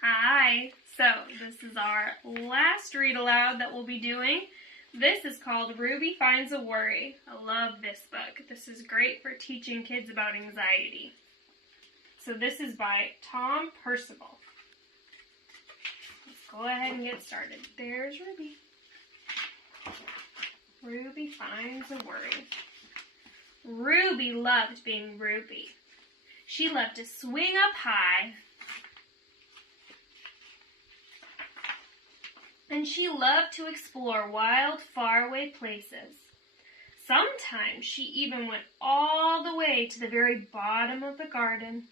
Hi, so this is our last read aloud that we'll be doing. This is called Ruby Finds a Worry. I love this book. This is great for teaching kids about anxiety. So this is by Tom Percival. Let's go ahead and get started. There's Ruby. Ruby finds a worry. Ruby loved being Ruby. She loved to swing up high, and she loved to explore wild, faraway places. Sometimes she even went all the way to the very bottom of the garden.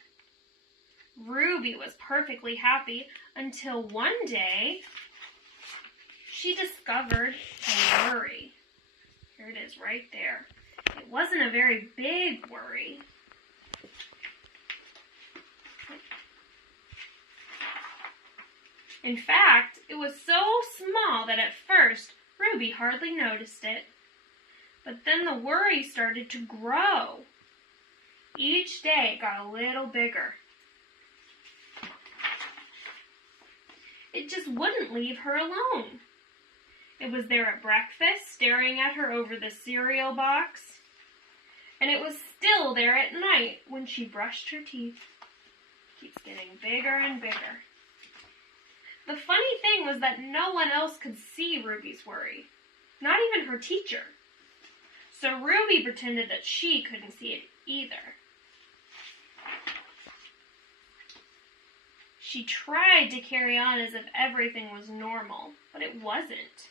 Ruby was perfectly happy until one day she discovered a worry. Here it is right there. It wasn't a very big worry. In fact, it was so small that at first Ruby hardly noticed it. But then the worry started to grow. Each day it got a little bigger. It just wouldn't leave her alone. It was there at breakfast, staring at her over the cereal box. And it was still there at night when she brushed her teeth. It keeps getting bigger and bigger. The funny thing was that no one else could see Ruby's worry, not even her teacher. So Ruby pretended that she couldn't see it either. She tried to carry on as if everything was normal, but it wasn't.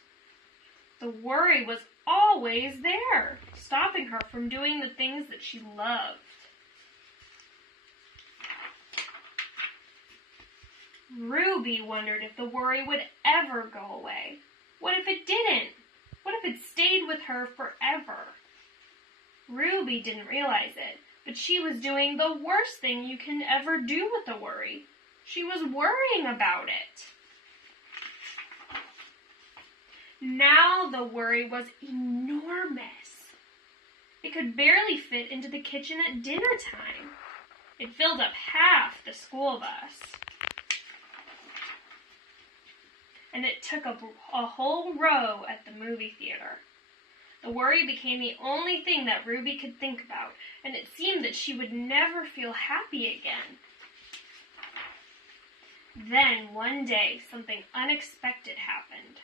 The worry was always there, stopping her from doing the things that she loved. Ruby wondered if the worry would ever go away. What if it didn't? What if it stayed with her forever? Ruby didn't realize it, but she was doing the worst thing you can ever do with a worry. She was worrying about it. Now the worry was enormous. It could barely fit into the kitchen at dinner time. It filled up half the school bus. And it took up a whole row at the movie theater. The worry became the only thing that Ruby could think about, and it seemed that she would never feel happy again. Then, one day, something unexpected happened.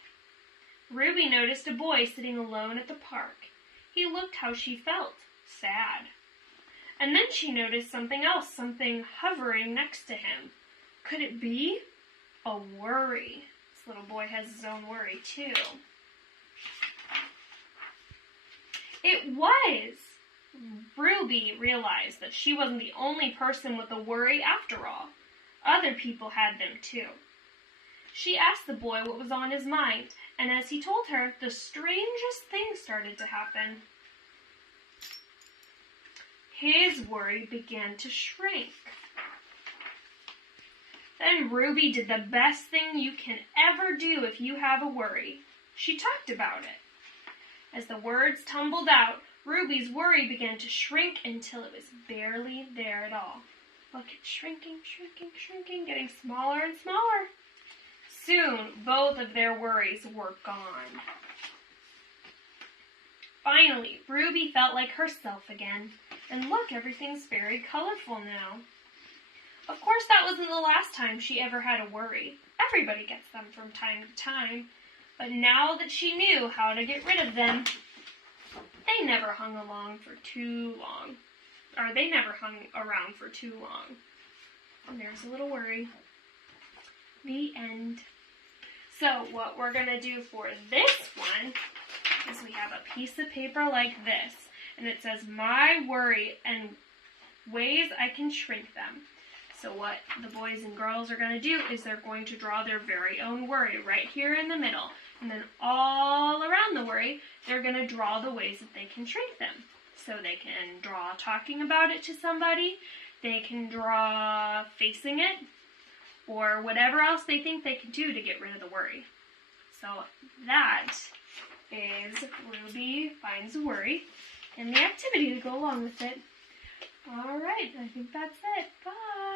Ruby noticed a boy sitting alone at the park. He looked how she felt, sad. And then she noticed something else, something hovering next to him. Could it be? A worry. This little boy has his own worry, too. It was! Ruby realized that she wasn't the only person with a worry after all. Other people had them, too. She asked the boy what was on his mind, and as he told her, the strangest thing started to happen. His worry began to shrink. Then Ruby did the best thing you can ever do if you have a worry. She talked about it. As the words tumbled out, Ruby's worry began to shrink until it was barely there at all. Look, it's shrinking, shrinking, shrinking, getting smaller and smaller. Soon, both of their worries were gone. Finally, Ruby felt like herself again. And look, everything's very colorful now. Of course, that wasn't the last time she ever had a worry. Everybody gets them from time to time. But now that she knew how to get rid of them, they never hung around for too long. And there's a little worry. The end. So what we're going to do for this one is we have a piece of paper like this. And it says, my worry and ways I can shrink them. So what the boys and girls are going to do is they're going to draw their very own worry right here in the middle. And then all around the worry, they're going to draw the ways that they can shrink them. So they can draw talking about it to somebody. They can draw facing it. Or whatever else they think they can do to get rid of the worry. So that is Ruby Finds a Worry and the activity to go along with it. All right, I think that's it. Bye.